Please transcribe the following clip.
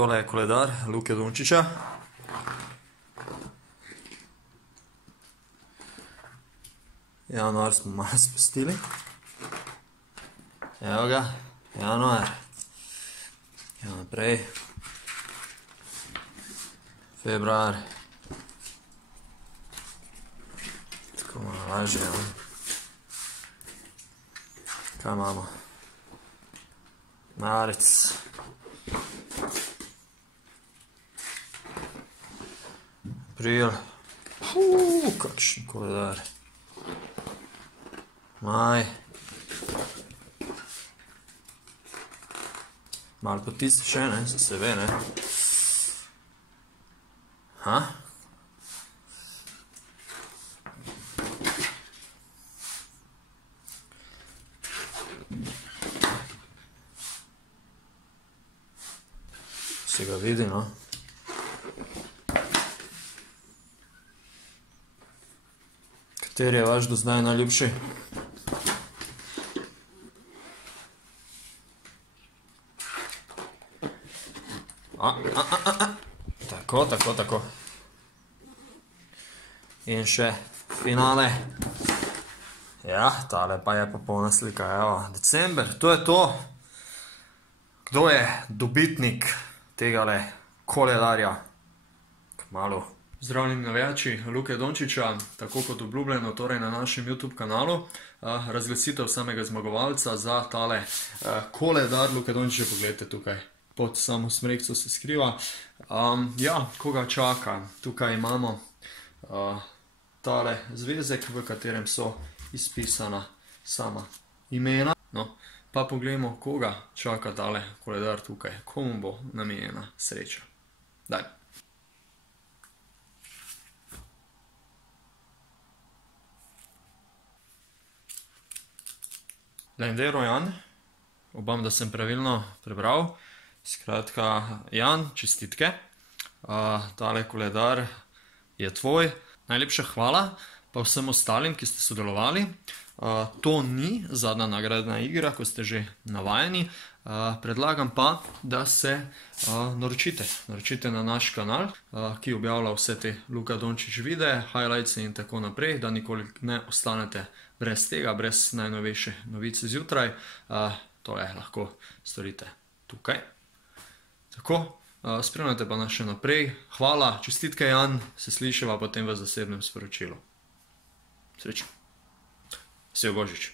Tole je koledar Luke Dončića. Januar smo malo spustili. Evo ga, januar. Evo naprej. Februar. Tako malo lažje. Kaj imamo? Marec. April. Kakšen koledar. Maj. Malo potisni še, ne, se ve, ne. Ha? Se ga vidi, no. Kateri je vaš do zdaj najljubši? Tako. In še finale. Ja, tale pa je popolna slika, evo, december, to je to. Kdo je dobitnik tegale koledarja? Kmalu. Zdravljeni navijači Luke Dončića, tako kot obljubljeno, torej na našem YouTube kanalu. Razglasitev samega zmagovalca za tale koledar Luke Dončića, pogledajte tukaj. Pod samo smrekco se skriva. Ja, koga čaka? Tukaj imamo tale zvezek, v katerem so izpisana sama imena. No, pa pogledamo, koga čaka tale koledar tukaj. Komu bo namenjena sreča. Daj. Lendero Jan, upam, da sem pravilno prebral. Skratka, Jan, čestitke. Tale koledar je tvoj. Najlepša hvala pa vsem ostalim, ki ste sodelovali. To ni zadnja nagradna igra, ko ste že navajeni. Predlagam pa, da se naročite na naš kanal, ki objavlja vse te Luka Dončić videe, highlights in tako naprej, da nikoli ne ostanete brez tega, brez najnovejše novice zjutraj. Tole lahko storite tukaj. Tako, spremljate pa nas še naprej. Hvala, čestitke Jan, se slišava potem v zasebnem sporočilu. Srečno. Vesel Božič.